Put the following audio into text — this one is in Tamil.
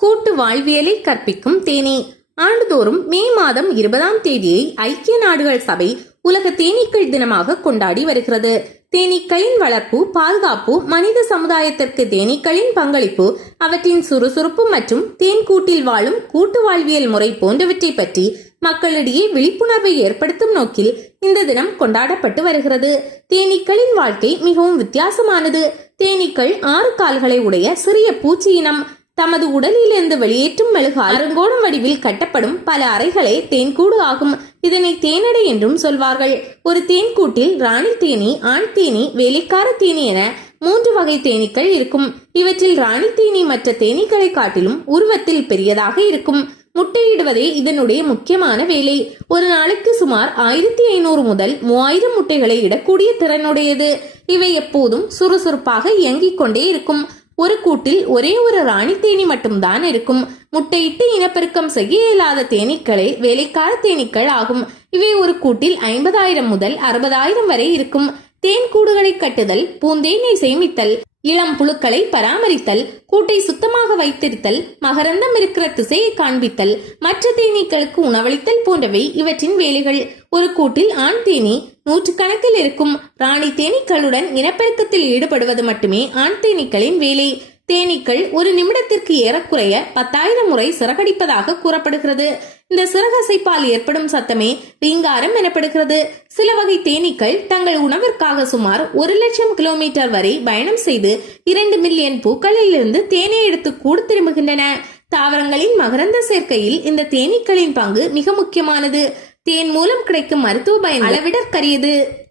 கூட்டு வாழ்வியலை கற்பிக்கும் தேனீ. ஆண்டுதோறும் மே மாதம் இருபதாம் தேதியை ஐக்கிய நாடுகள் சபை உலக தேனீக்கள் தினமாக கொண்டாடி வருகிறது. தேனீக்களின் வளர்ப்பு பாதுகாப்பு மனித சமுதாயத்திற்கு தேனீக்களின் பங்களிப்பு அவற்றின் சுறுசுறுப்பு மற்றும் தேன்கூட்டில் வாழும் கூட்டு வாழ்வியல் முறை போன்றவற்றை பற்றி மக்களிடையே விழிப்புணர்வை ஏற்படுத்தும் நோக்கில் இந்த தினம் கொண்டாடப்பட்டு வருகிறது. தேனீக்களின் வாழ்க்கை மிகவும் வித்தியாசமானது. தேனீக்கள் ஆறு கால்களை உடைய சிறிய பூச்சி இனம். தமது உடலிலிருந்து வெளியேற்றும் மெழுகால் அருங்கோணம் வடிவில் கட்டப்படும் பல அறைகளே தேன்கூடு ஆகும். இதனை தேனடை என்றும் சொல்வார்கள். ஒரு தேன்கூட்டில் ராணி தேனி ஆண் தேனி வேலைக்கார தேனி என மூன்று வகை தேனீக்கள் இருக்கும். இவற்றில் ராணி தேனி மற்ற தேனீக்களை காட்டிலும் உருவத்தில் பெரியதாக இருக்கும். முட்டையிடுவதே இதனுடைய முக்கியமான வேலை. ஒரு நாளைக்கு சுமார் ஆயிரத்தி ஐநூறு முதல் மூவாயிரம் முட்டைகளை இடக்கூடிய திறனுடையது. இவை எப்போதும் சுறுசுறுப்பாக இயங்கிக் கொண்டே இருக்கும். ஒரு கூட்டில் ஒரே ஒரு ராணி தேனி மட்டும்தான் இருக்கும். முட்டையிட்டு இனப்பெருக்கம் செய்ய இயலாத தேனீக்களே வேலைக்கார தேனீக்கள் ஆகும். இவை ஒரு கூட்டில் ஐம்பதாயிரம் முதல் அறுபதாயிரம் வரை இருக்கும். தேன் கூடுகளை கட்டுதல் பூந்தேனை சேமித்தல் இளம் புழுக்களை பராமரித்தல் கூட்டை சுத்தமாக வைத்திருத்தல் மகரந்தம் இருக்கிற திசையை காண்பித்தல் மற்ற தேனீக்களுக்கு உணவளித்தல் போன்றவை இவற்றின் வேலைகள். ஒரு கூட்டில் ஆண் தேனி நூற்றுக்கணக்கில் இருக்கும் ராணி தேனீக்களுடன் இனப்பெருக்கத்தில் ஈடுபடுவது மட்டுமே ஆண் தேனீக்களின் வேலை. தேனீக்கள் ஒரு நிமிடத்திற்கு ஏறக்குறைய பத்தாயிரம் முறை சிறகடிப்பதாக கூறப்படுகிறது. இந்த சிறகசைப்பால் ஏற்படும் சத்தமே ரீங்காரம் எனப்படுகிறது. சில வகை தேனீக்கள் தங்கள் உணவிற்காக சுமார் ஒரு லட்சம் கிலோமீட்டர் வரை பயணம் செய்து இரண்டு மில்லியன் பூக்களிலிருந்து தேனை எடுத்து கூடு திரும்புகின்றன. தாவரங்களின் மகரந்த சேர்க்கையில் இந்த தேனீக்களின் பங்கு மிக முக்கியமானது. தேன் மூலம் கிடைக்கும் மருத்துவ பயன் அளவிடற்கரியது.